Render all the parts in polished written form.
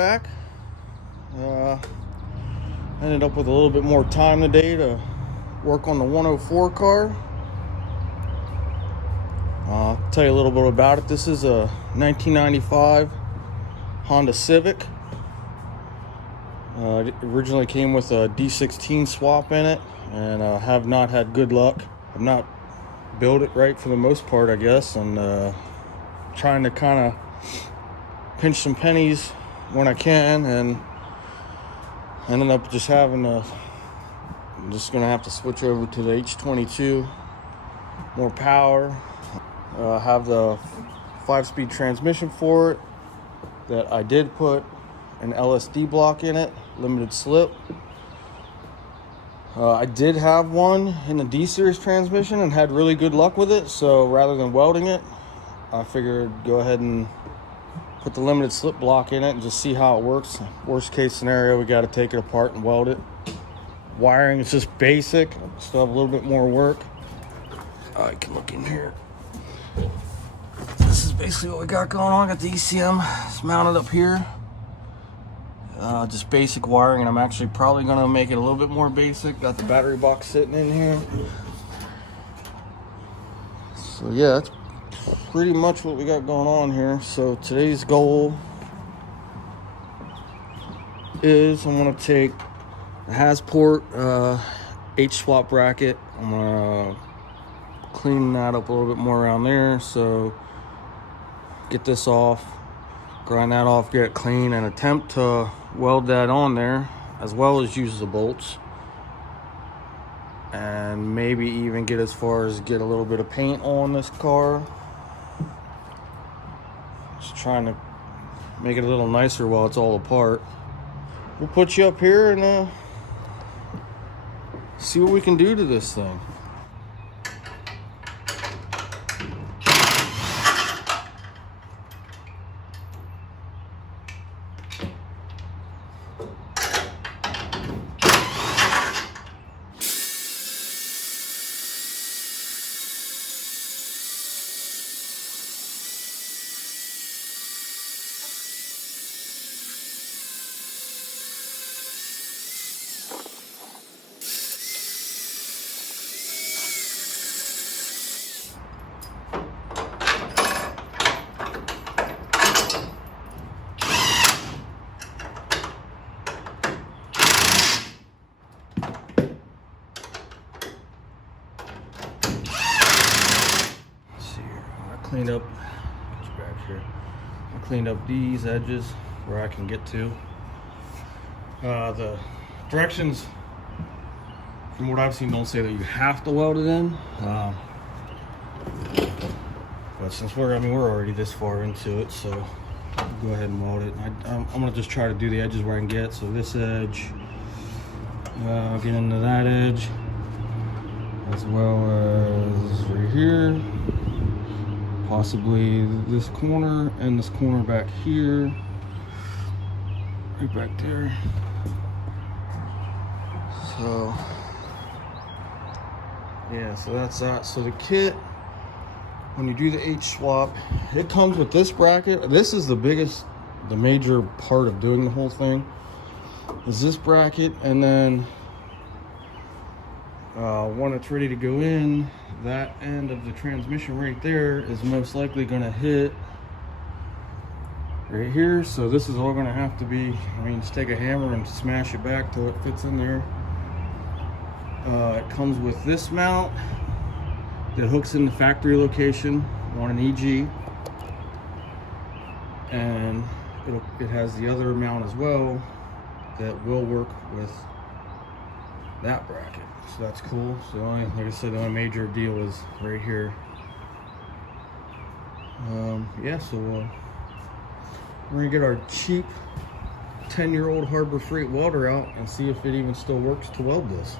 back. Ended up with a little bit more time today to work on the 104 car. I'll tell you a little bit about it. This is a 1995 Honda Civic. It originally came with a D16 swap in it, and have not had good luck. I've not built it right for the most part, I guess, and trying to kind of pinch some pennies when I can, and ended up just having to, I'm just gonna have to switch over to the H22, more power. Have the 5-speed transmission for it that I did put an LSD block in it, limited slip. I did have one in the D-series transmission and had really good luck with it, so rather than welding it, I figured go ahead and put the limited slip block in it and just see how it works. Worst case scenario, we got to take it apart and weld it. Wiring is just basic. Still have a little bit more work. I can look in here. This is basically what we got going on. Got the ECM. It's mounted up here. Just basic wiring, and I'm actually probably going to make it a little bit more basic. Got the battery box sitting in here. So yeah, that's pretty much what we got going on here. So today's goal is I'm going to take a Hasport H-swap bracket. I'm going to clean that up a little bit more around there. So get this off, grind that off, get it clean, and attempt to weld that on there, as well as use the bolts, and maybe even get as far as get a little bit of paint on this car. Just trying to make it a little nicer while it's all apart. We'll put you up here and see what we can do to this thing. Cleaned up, get you back here. I cleaned up these edges where I can get to. The directions, from what I've seen, don't say that you have to weld it in. But since we're already this far into it, so go ahead and weld it. I'm gonna just try to do the edges where I can get. So this edge, get into that edge, as well as right here. Possibly this corner and this corner back here, right back there. So yeah, so that's that. So the kit, when you do the H swap, it comes with this bracket. This is the major part of doing the whole thing, is this bracket. And then when it's ready to go in, that end of the transmission right there is most likely going to hit right here. So this is all going to have to be, just take a hammer and smash it back till it fits in there. It comes with this mount that hooks in the factory location on an EG, and it has the other mount as well that will work with that bracket. So that's cool. So like I said, the only major deal is right here. Yeah, so we're gonna get our cheap 10-year-old Harbor Freight welder out and see if it even still works to weld this.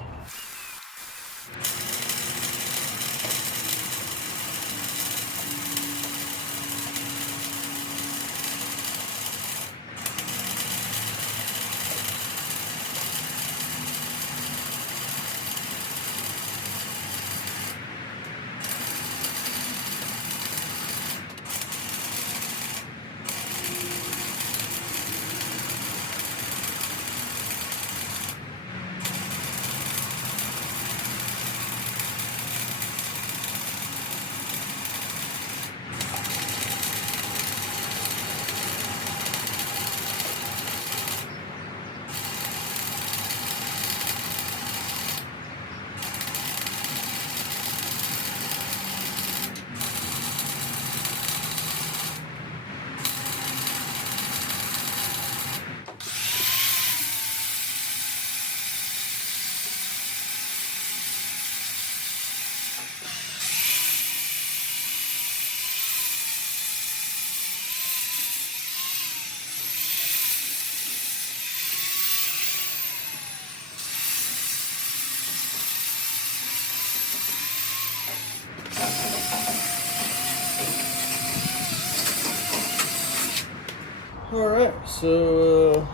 Alright, so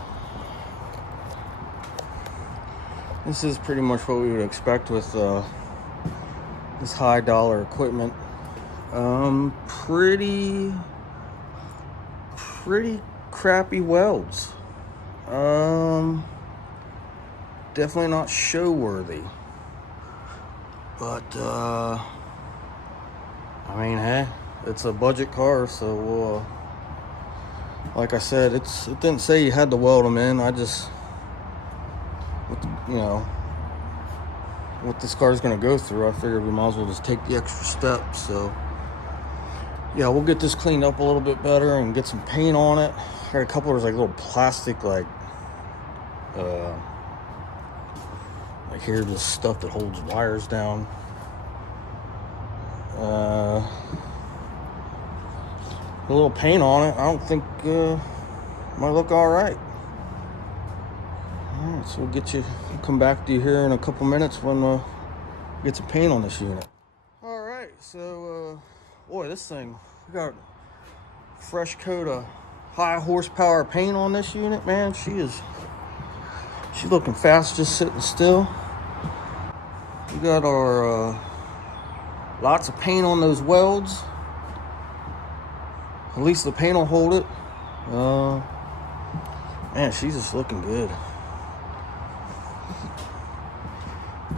this is pretty much what we would expect with this high dollar equipment. Pretty crappy welds. Definitely not show worthy. But I mean, hey, it's a budget car, so like I said, it didn't say you had to weld them in. I just, you know, what this car's gonna go through, I figured we might as well just take the extra step. So yeah, we'll get this cleaned up a little bit better and get some paint on it. I got a couple of like little plastic, like here's this stuff that holds wires down. A little paint on it. I don't think might look all right. All right, so we'll come back to you here in a couple minutes when we get some paint on this unit. All right, so boy, this thing, we got a fresh coat of high horsepower paint on this unit, man. She's looking fast, just sitting still. We got our lots of paint on those welds. At least the paint will hold it. Man, she's just looking good.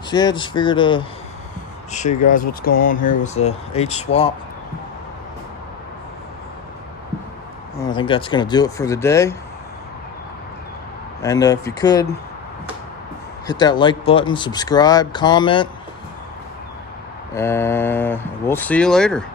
So yeah, I just figured to show you guys what's going on here with the H swap. I think that's going to do it for the day. And if you could, hit that like button, subscribe, comment. We'll see you later.